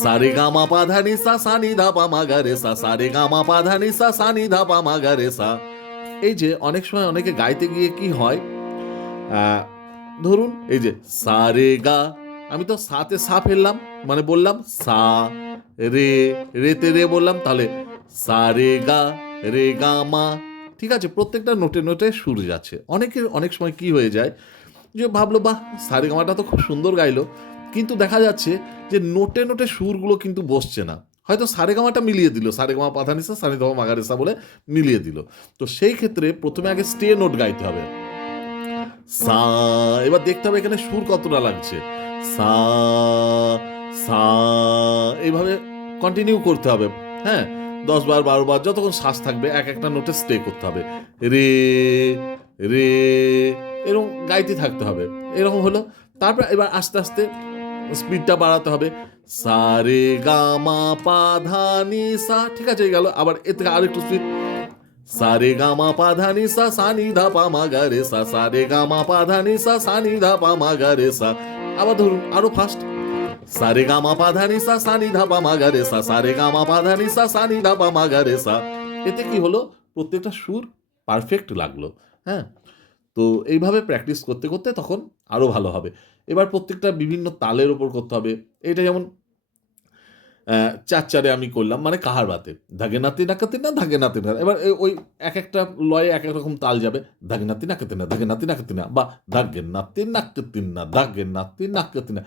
সারে গামা পাধানি সা সানি ধাপা মাগা রে সা সারে গামা পাধানি সা সানি ধাপা মাগা রে সা এই যে অনেক সময় অনেকে গাইতে গিয়ে কি হয়? ধরুন এই যে সা রে গা আমি তো সাতে সা ফেললাম মানে বললাম সা, রে, রেতে রে বললাম, তাহলে সা রে গা রে গা মা ঠিক আছে, প্রত্যেকটা নোটে নোটে সুর যাচ্ছে। অনেকের অনেক সময় কি হয়ে যায় যে ভাবলো, বাহ সারে গামাটা তো খুব সুন্দর গাইলো। কিন্তু দেখা যাচ্ছে যে নোটে নোটে সুরগুলো কিন্তু বসছে না। হয়তো সারে গামাটা মিলিয়ে দিল সারে গামা পাধানিসা সানি ধামা মাগারেসা বলে মিলিয়ে দিল। তো সেই ক্ষেত্রে প্রথমে আগে স্টে নোট গাইতে হবে। সা, এবার দেখতে হবে এখানে সুর কতটা লাগছে। সা সা এইভাবে কন্টিনিউ করতে হবে। হ্যাঁ দশ বার, বারো বার, যতক্ষণ শ্বাস থাকবে, এক একটা নোটে স্টে করতে হবে। রে রে, এরকম গাইতে থাকতে হবে। এরকম হলো। তারপর এবার আস্তে আস্তে স্পিডটা বাড়াতে হবে। সা রে গা মা পা ধা নি সা, ঠিক আছে গেল। আবার এর থেকে আরেকটু স্পিড সা রে গা মা পা ধা নি সা সা নি ধা পা মা গা রে সা সা রে গা মা পা ধা নি সা সা নি ধা পা মা গা রে সা। আবার ধরুন, আরও ফাস্ট সা রে গা মা পা ধা নি সা সা নি ধা পা মা গা রে সা সা রে গা মা পা ধা নি সা সা নি ধা পা মা গা রে সা। এতে কি হলো? প্রত্যেকটা সুর পারফেক্ট লাগল হ্যাঁ? তো এইভাবে প্র্যাকটিস করতে করতে তখন আরও ভালো হবে। এবার প্রত্যেকটা বিভিন্ন তালের ওপর করতে হবে। এটা যেমন চার চারে আমি করলাম মানে কাহার বাতে? ধাগে নাতি, নাকাতে না ধাগে নাতি না? এবার ওই এক একটা লয়ে এক এক রকম তাল যাবে। ধাগে নাতি, নাকাতে না, ধাগে নাতি, নাকাতে না, বা ধাগে নাতি, নাকাতে না, ধাগে নাতি, নাকাতে না।